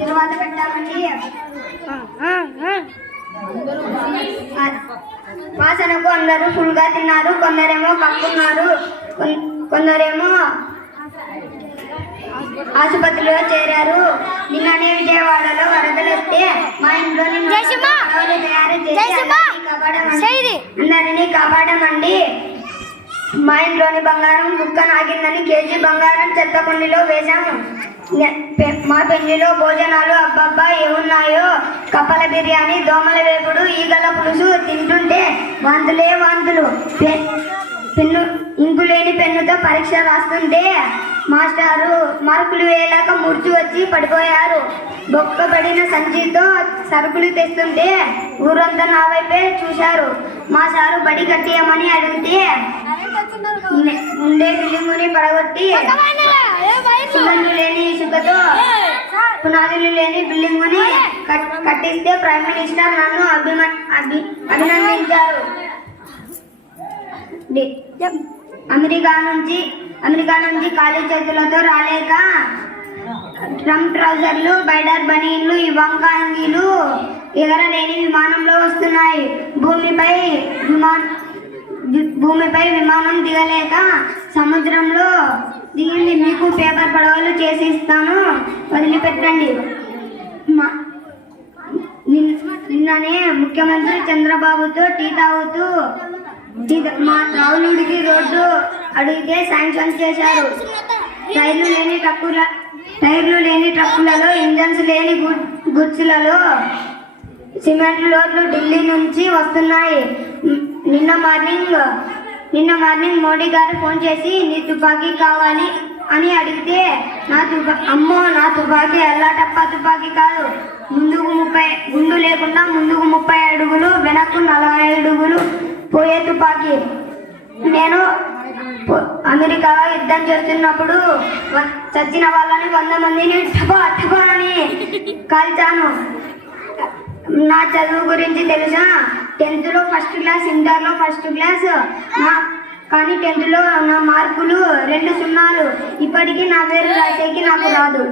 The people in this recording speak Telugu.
తర్వాత పెట్టామండి. వాసనకు అందరూ ఫుల్గా తిన్నారు. కొందరేమో కక్కున్నారు, కొందరేమో ఆసుపత్రిలో చేరారు. నిన్ననే విజయవాడలో వరదలు వస్తే మా ఇంట్లోని తయారు చేసి అందరినీ కాపాడమండి. మా ఇంట్లోని బంగారం బుక్క నాగిందని కేజీ బంగారం చెత్తకుండిలో వేశాము. మా పెళ్లిలో భోజనాలు అబ్బబ్బా ఏమున్నాయో! కప్పల బిర్యానీ, దోమల వేపుడు, ఈగల పులుసు తింటుంటే వాంతులే వాంతులు. పెన్ను ఇంకులేని పెన్నుతో పరీక్ష రాస్తుంటే మాస్టారు మార్కులు వేయలేక మూర్చి వచ్చి పడిపోయారు. బొక్కబడిన సంచితో సరుకులు తెస్తుంటే ఊరంతా నా వైపే చూశారు. మా సారు బడి కట్టేయమని అడిగితే ఉండే బిల్డింగుని పడగొట్టి సుగంధు లేని ఇసుకతో పునాదులు లేని బిల్డింగుని కట్టిస్తే ప్రైమ్ మినిస్టర్ నన్ను అభినందించారు. అమెరికా నుంచి ఖాళీ చేతులతో రాలేక ట్రంప్ ట్రౌజర్లు, బైడర్ బనీన్లు, ఇవాంకా అంగీలు ఎగరలేని విమానంలో వస్తున్నాయి. భూమిపై విమానం దిగలేక సముద్రంలో దిగింది. మీకు పేపర్ పడవలు చేసి ఇస్తాను, వదిలిపెట్టండి. నిన్ననే ముఖ్యమంత్రి చంద్రబాబుతో టీ తాగుతూ మా రావునుడికి రోడ్డు అడిగితే శాంక్షన్ చేశారు. టైర్లు లేని ట్రక్కులలో, ఇంజన్స్ లేని గుడ్స్లలో సిమెంట్ లోడ్లు ఢిల్లీ నుంచి వస్తున్నాయి. నిన్న మార్నింగ్ మోడీ గారు ఫోన్ చేసి నీ తుపాకీ కావాలి అని అడిగితే నా తుపాకీ ఎల్లాటప్ప తుపాకీ కాదు, ముందుకు 30 గుండు లేకుండా ముందుకు 30 అడుగులు వెనక్కు 40 అడుగులు పోయే తుపాకీ. నేను అమెరికాలో యుద్ధం చేస్తున్నప్పుడు చచ్చిన వాళ్ళని 100 మందిని టపా అని కాల్చాను. నా చదువు గురించి తెలుసా? 10th లో ఫస్ట్ క్లాస్, ఇంటర్లో ఫస్ట్ క్లాస్. కానీ 10th లో నా మార్కులు 2 సున్నాలు. ఇప్పటికీ నా పేరు రాసేకి నాకు రాదు.